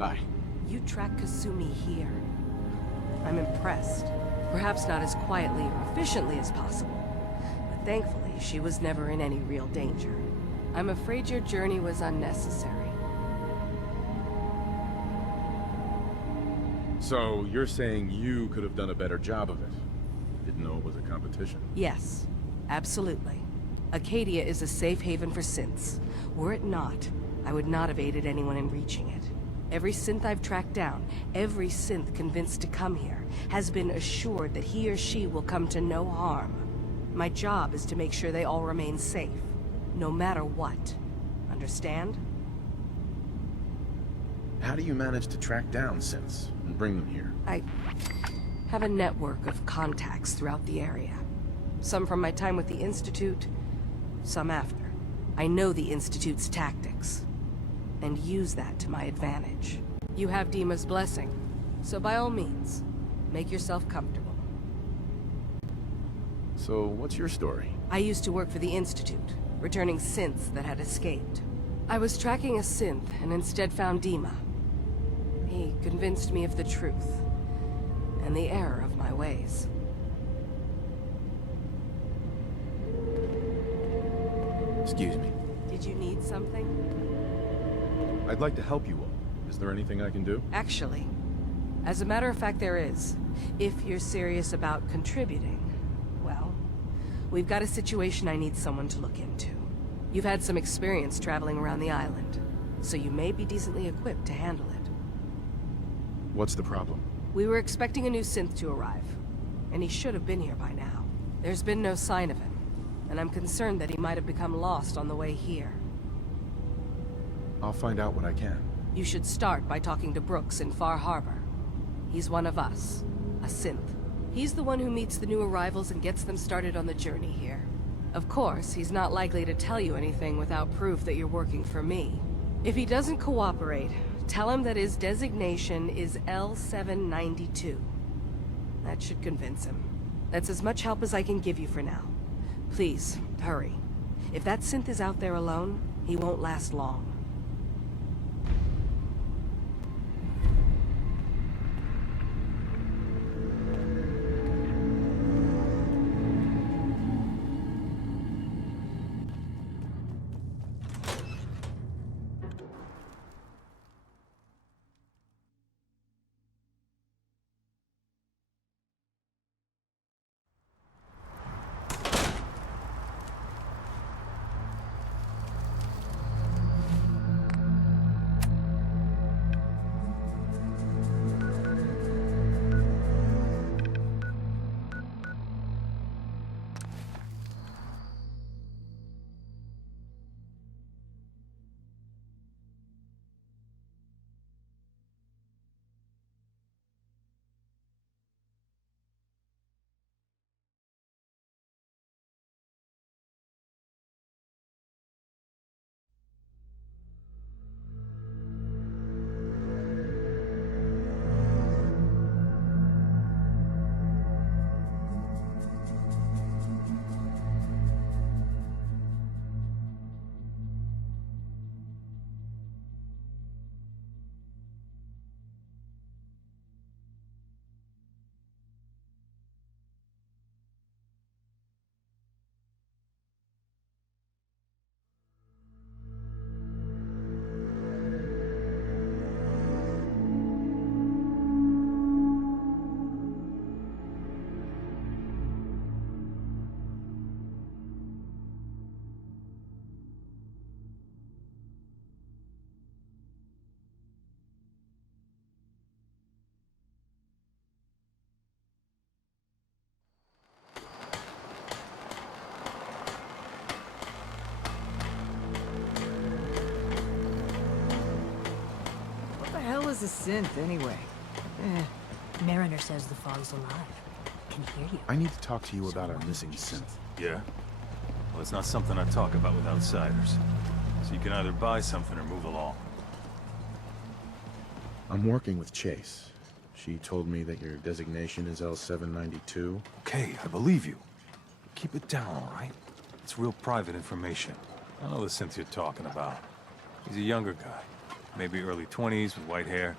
Hi. You tracked Kasumi here. I'm impressed. Perhaps not as quietly or efficiently as possible, but thankfully she was never in any real danger. I'm afraid your journey was unnecessary. So, you're saying you could have done a better job of it? Didn't know it was a competition? Yes, absolutely. Acadia is a safe haven for synths. Were it not, I would not have aided anyone in reaching it. Every synth I've tracked down, every synth convinced to come here, has been assured that he or she will come to no harm. My job is to make sure they all remain safe, no matter what. Understand? How do you manage to track down synths and bring them here? I have a network of contacts throughout the area. Some from my time with the Institute, some after. I know the Institute's tactics, and use that to my advantage. You have Dima's blessing, so by all means, make yourself comfortable. So, what's your story? I used to work for the Institute, returning synths that had escaped. I was tracking a synth and instead found Dima. He convinced me of the truth, and the error of my ways. Excuse me. Did you need something? I'd like to help you all. Is there anything I can do? Actually, as a matter of fact, there is. If you're serious about contributing, well, we've got a situation I need someone to look into. You've had some experience traveling around the island, so you may be decently equipped to handle it. What's the problem? We were expecting a new synth to arrive, and he should have been here by now. There's been no sign of him, and I'm concerned that he might have become lost on the way here. I'll find out what I can. You should start by talking to Brooks in Far Harbor. He's one of us, a synth. He's the one who meets the new arrivals and gets them started on the journey here. Of course, he's not likely to tell you anything without proof that you're working for me. If he doesn't cooperate, tell him that his designation is L792. That should convince him. That's as much help as I can give you for now. Please, hurry. If that synth is out there alone, he won't last long. is a synth, anyway? Mariner says the fog's alive. Can hear you. I need to talk to you about our missing synth. Yeah? Well, it's not something I talk about with outsiders. So you can either buy something or move along. I'm working with Chase. She told me that your designation is L792. Okay, I believe you. Keep it down, all right? It's real private information. I know the synth you're talking about. He's a younger guy. maybe early 20s with white hair.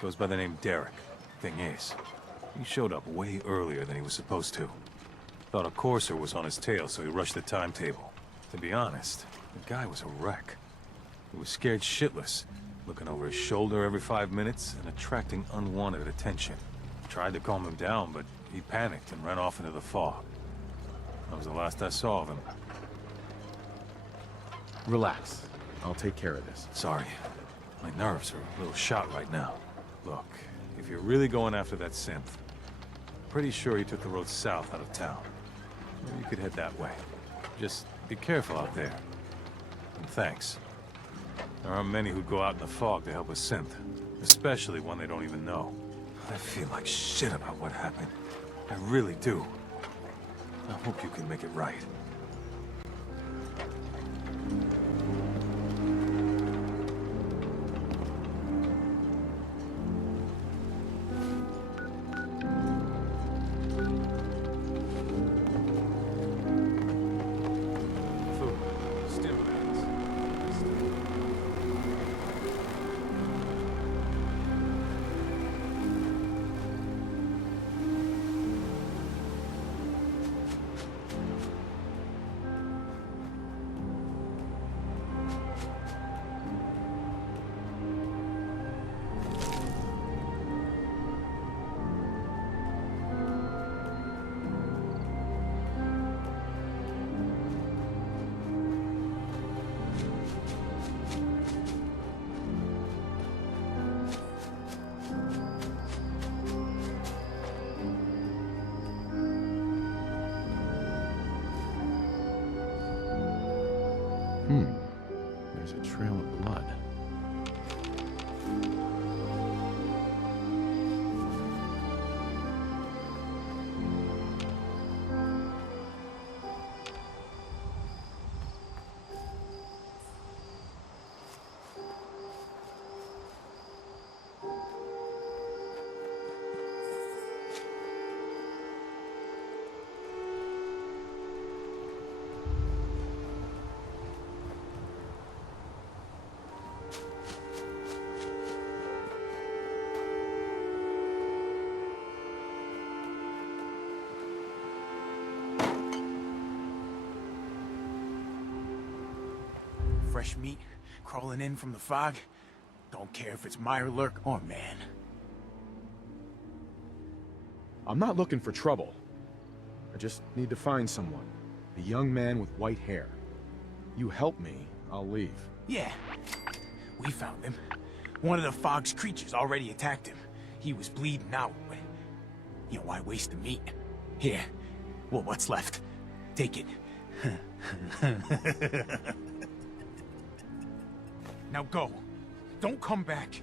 Goes by the name Derek. Thing is, he showed up way earlier than he was supposed to. Thought a courser was on his tail, so he rushed the timetable. To be honest, the guy was a wreck. He was scared shitless, looking over his shoulder every 5 minutes and attracting unwanted attention. Tried to calm him down, but he panicked and ran off into the fog. That was the last I saw of him. Relax. I'll take care of this. Sorry. My nerves are a little shot right now. Look, if you're really going after that synth, pretty sure he took the road south out of town. Maybe you could head that way. Just be careful out there. And thanks. There aren't many who'd go out in the fog to help a synth, especially one they don't even know. I feel like shit about what happened. I really do. I hope you can make it right. Food, stimulants. There's a trail of blood. Fresh meat crawling in from the fog. Don't care if it's Mirelurk or man. I'm not looking for trouble. I just need to find someone. A young man with white hair. You help me, I'll leave. Yeah, we found him. One of the fog's creatures already attacked him. He was bleeding out, but you know, why waste the meat? Here, well, what's left? Take it. Now go. Don't come back.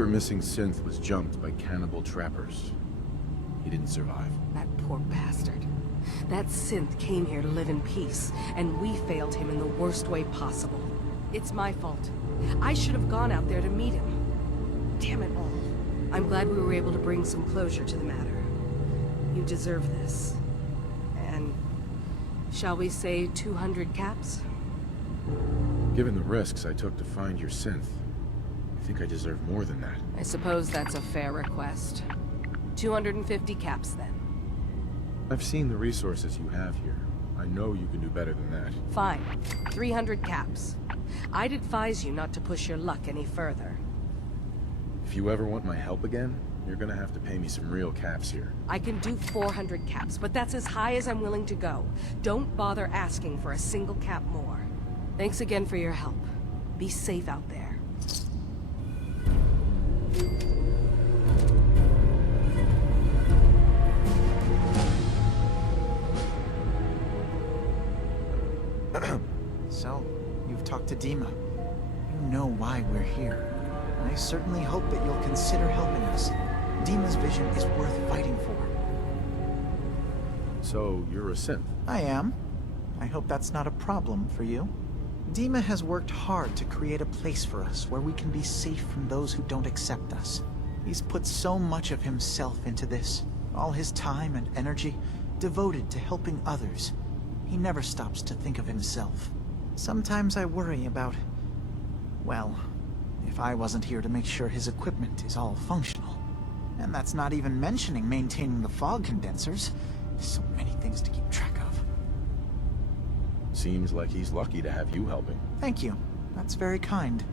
your missing synth was jumped by cannibal trappers. He didn't survive. That poor bastard. That synth came here to live in peace, and we failed him in the worst way possible. It's my fault. I should have gone out there to meet him. Damn it all. I'm glad we were able to bring some closure to the matter. You deserve this. And shall we say 200 caps? Given the risks I took to find your synth, I think I deserve more than that. I suppose that's a fair request. 250 caps, then. I've seen the resources you have here. I know you can do better than that. Fine. 300 caps. I'd advise you not to push your luck any further. If you ever want my help again, you're gonna have to pay me some real caps here. I can do 400 caps, but that's as high as I'm willing to go. Don't bother asking for a single cap more. Thanks again for your help. Be safe out there. So, you've talked to Dima. You know why we're here. I certainly hope that you'll consider helping us. Dima's vision is worth fighting for. So, you're a synth? I am. I hope that's not a problem for you. Dima has worked hard to create a place for us where we can be safe from those who don't accept us. He's put so much of himself into this, all his time and energy devoted to helping others. He never stops to think of himself. Sometimes I worry about, well, if I wasn't here to make sure his equipment is all functional. And that's not even mentioning maintaining the fog condensers. So many things to keep track of. Seems like he's lucky to have you helping. Thank you. That's very kind.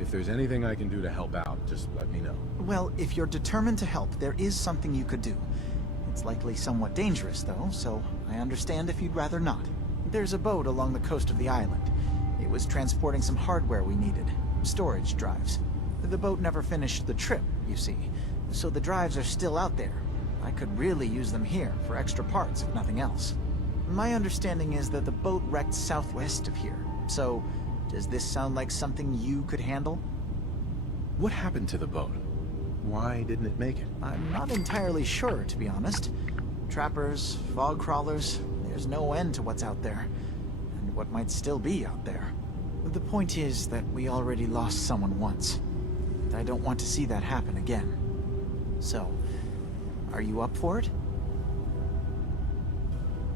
If there's anything I can do to help out, just let me know. Well, if you're determined to help, there is something you could do. It's likely somewhat dangerous, though, so I understand if you'd rather not. There's a boat along the coast of the island. It was transporting some hardware we needed. Storage drives. The boat never finished the trip, you see, so the drives are still out there. I could really use them here for extra parts, if nothing else. My understanding is that the boat wrecked southwest of here, so does this sound like something you could handle? What happened to the boat? Why didn't it make it? I'm not entirely sure, to be honest. Trappers, fog crawlers, there's no end to what's out there, and what might still be out there. The point is that we already lost someone once. And I don't want to see that happen again. So, are you up for it?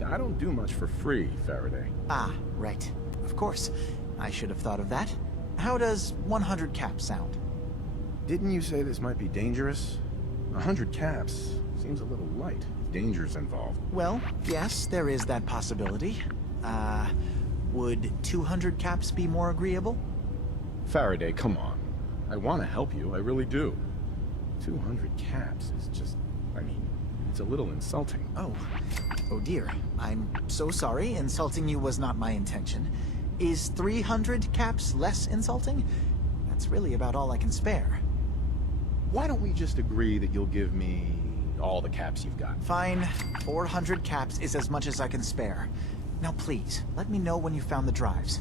Yeah, I don't do much for free, Faraday. Ah, right. Of course. I should have thought of that. How does 100 caps sound? Didn't you say this might be dangerous? 100 caps seems a little light. Danger's involved. Well, yes, there is that possibility. Would 200 caps be more agreeable? Faraday, come on. I want to help you, I really do. 200 caps is just, I mean, it's a little insulting. Oh dear. I'm so sorry. Insulting you was not my intention. Is 300 caps less insulting? That's really about all I can spare. Why don't we just agree that you'll give me all the caps you've got? Fine. 400 caps is as much as I can spare. Now please, let me know when you found the drives.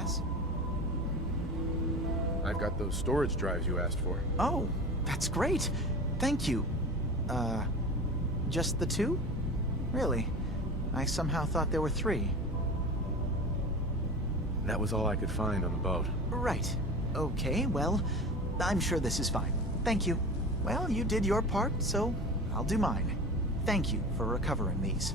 Yes? I've got those storage drives you asked for. Oh, that's great. Thank you. Just the 2? Really? I somehow thought there were 3. That was all I could find on the boat. Right. Okay, well, I'm sure this is fine. Thank you. Well, you did your part, so I'll do mine. Thank you for recovering these.